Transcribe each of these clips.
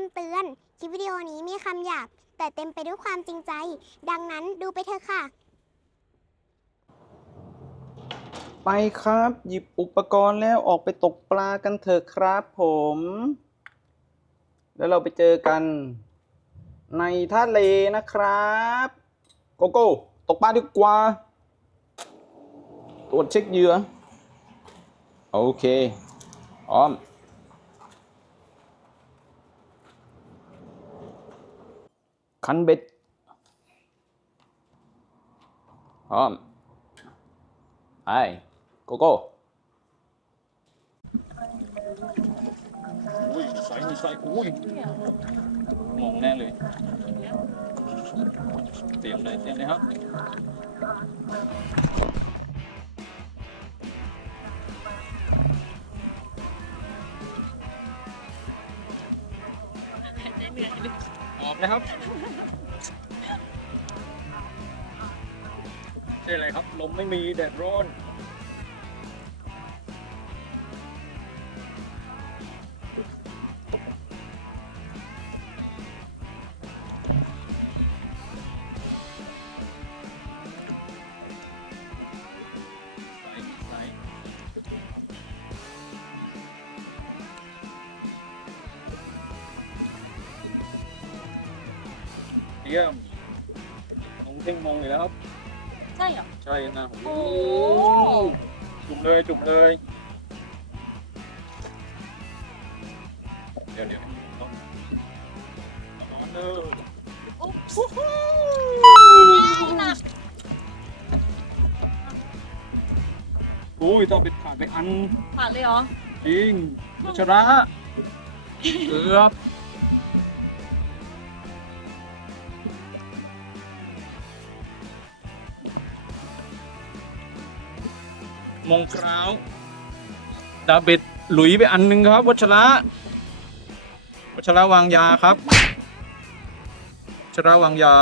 ำเตือน คลิปวิดีโอนี้มีคำหยาบ แต่เต็มไปด้วยความจริงใจ ดังนั้นดูไปเถอะค่ะ ไปครับ หยิบอุปกรณ์แล้วออกไปตกปลากันเถอะครับผม แล้วเราไปเจอกัน ในทะเลนะครับ โกโก้ตกปลาดีกว่า ตรวจเช็คเหยื่อ โอเคพร้อม คันเบ็ดพร้อมไปโกโก้อุ้ยใส่ใส่อุ้ยมองแน่เลย เตรียมเลยเตรียมเลยครับออก นะครับใช่อะไรครับ ลมไม่มีแดดร้อน เยี่ยมมองเท่งมองอยู่แล้วครับ ใช่เหรอ ใช่นะโอ้โอ้จุ่มเลยจุ่มเลย เดี๋ยวเดี๋ยวต้องร้อนเลยโอ้โหหนักอุ้ยต้องไปผ่านไปอัน ผ่านเลยเหรอ จริงวัชระเกือบ มงคราวดาเบ็ดหลุยไปอันหนึ่งครับ วัชระวัชระวางยาครับวัชระวางยา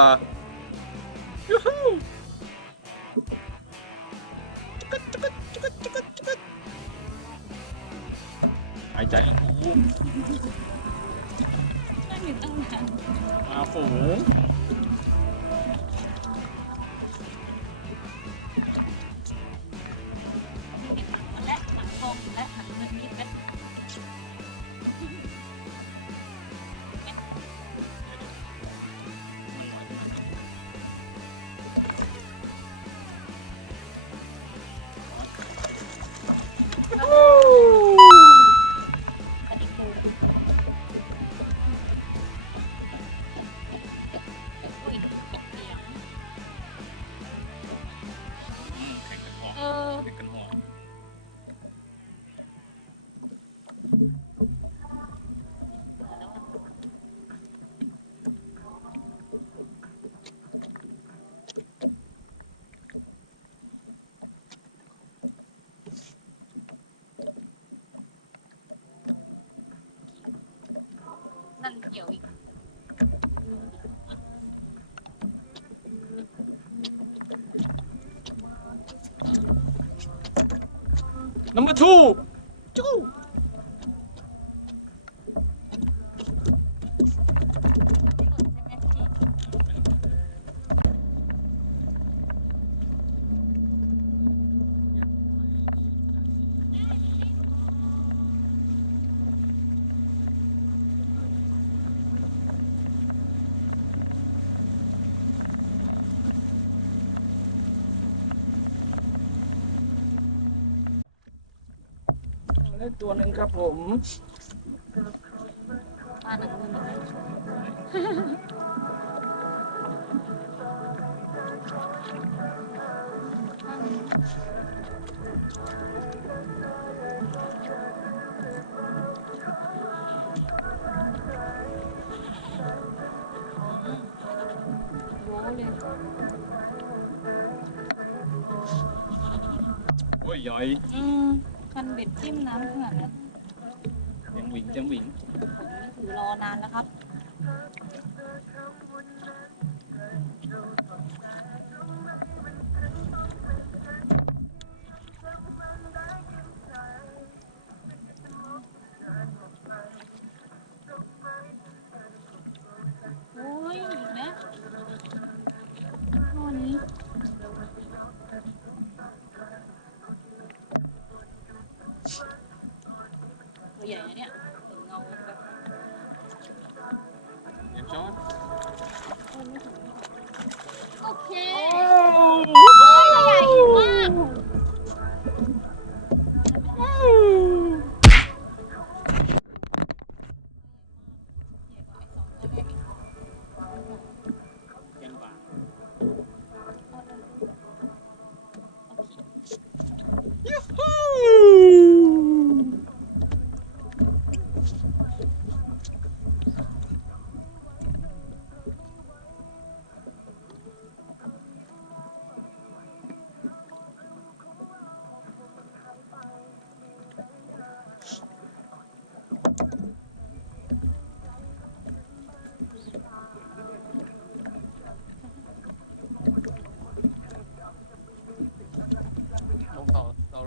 นั่นเกี่ยวอีกนั มเบอร์ทูจู้เล่นตัวหนึ่งครับผมปลาหนังมือโว้เลยโอ้ยใหญ่อืม คันเบ็ดจิ้มน้ำขนาดนั้นยังหวิงยังหวิงผมนี่ถือรอนานแล้วครับ โอ้ยอีกแล้ว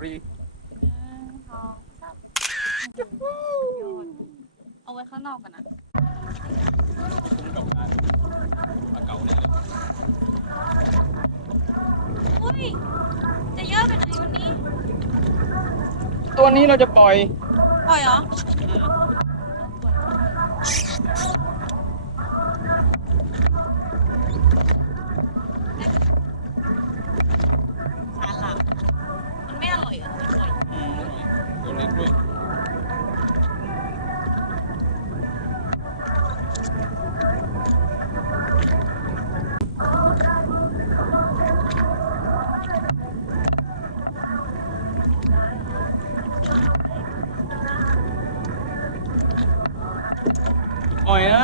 ต่อสตอรี่เอาไว้ข้างนอกกันนะคุ้มกับการปลาเก๋าเนี่ยเลยอุ้ย จะเยอะไปไหนวันนี้ ตัวนี้เราจะปล่อย ปล่อยเหรอช ปล่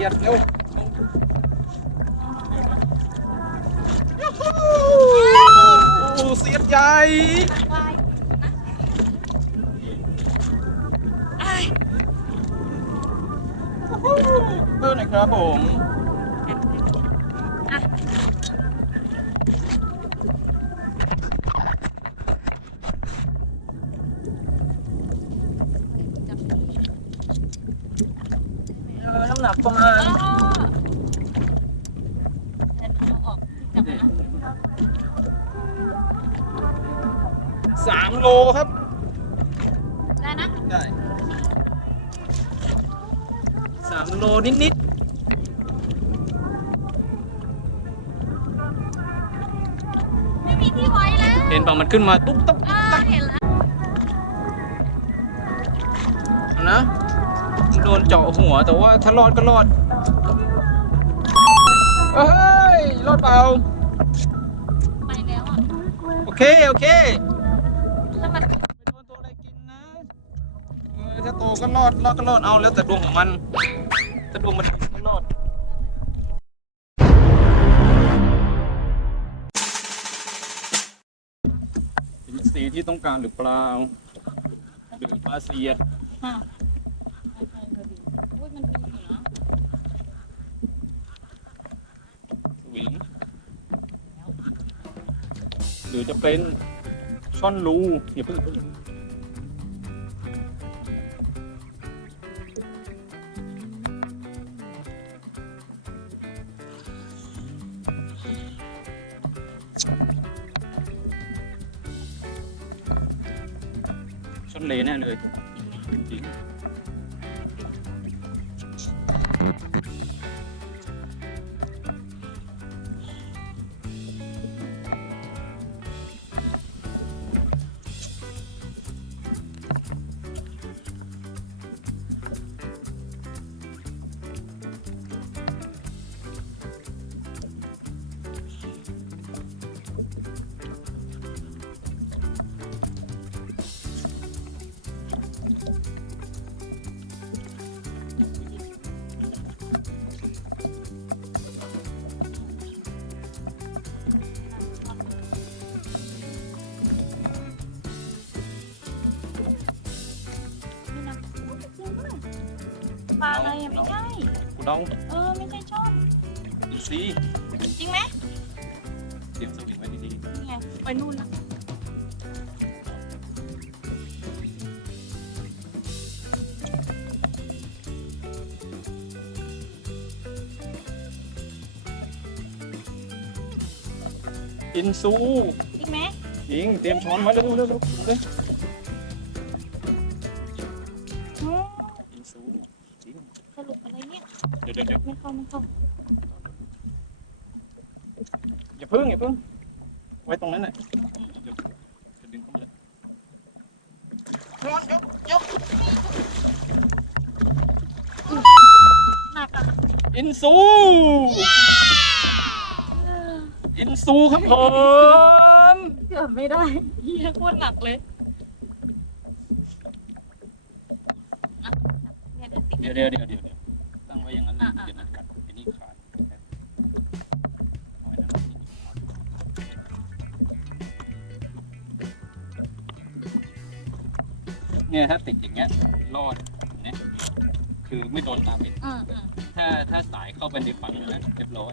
ยียดเร็วโอ้เสียดใหญ่วายนะอ้ายเบอร์หน่อยครับผม สามโลครับ ได้นะ ได้สามโลนิดไม่มีที่ไว้แล้วๆเห็นป่ะมันขึ้นมาตุ๊บตุ๊บอ่าเห็นแล้วนะโดนเจาะหัว แต่ว่าถ้ารอดก็รอดเฮ้ยรอดเปล่า ไปแล้วอะ โอเค โอเค แล้วมันไปโดนตัวอะไรกินนะเออถ้าโตก็รอดรอดก็รอดเอาแล้วแต่ดวงของมันถ้าดวงมันดีก็รอดเป็นสีที่ต้องการหรือเปล่าหรือปลาเสียดฮะไม่ใช่พอดีอุ้ยมันดีอยู่นะสวิงหรือจะเป็น ช่อนรูอย่าเพิ่งเพิ่งช่อนเลแน่เลย ปลาอะไรอะไม่ใช่ กูดองเออไม่ใช่ช่อนดูสิจริงไหมเตรียมสวิงไว้ดีนี่ไงไปนู่นนะๆอินซูจริงไหมจริงเตรียมช้อนมาเร็วๆเร็วๆเร็วๆ ดี๋ยวเดี๋ยวเดี๋ยวไม่เข้าไม่เข้าอย่าพึ่งอย่าพึ่ง ไว้ตรงนั้นแหละเดี๋ยวจะดึงเข้ามาเลยช้อนยกยกหนักอะอินซูอินซูครับผมเกือบไม่ได้เฮียโคตรหนักเลยอะเนี่ยเดี๋ยวติดเดี๋ยวเดี๋ยวเดี๋ยว เนี่ยถ้าติดอย่างเงี้ยรอดเนี่ยคือไม่โดนตามเบ็ดอืมอืมถ้าถ้าสายเข้าไปในฝั่งนั้นเรียบร้อย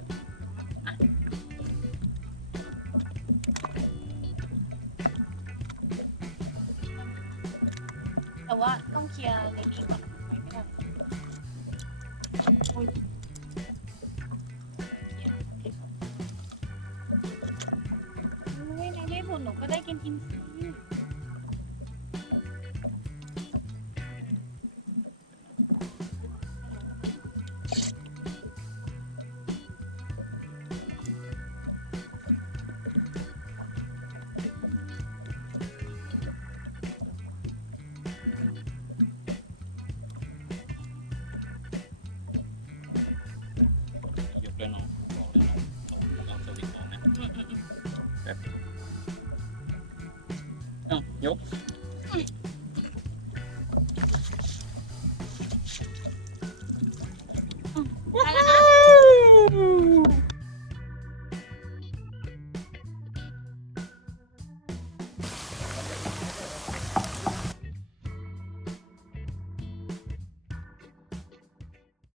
แต่ว่าต้องเคลียร์ในนี้ก่อนไปไม่ได้อุ๊ยอุ้ยในที่สุดหนูก็ได้กินอินซี อื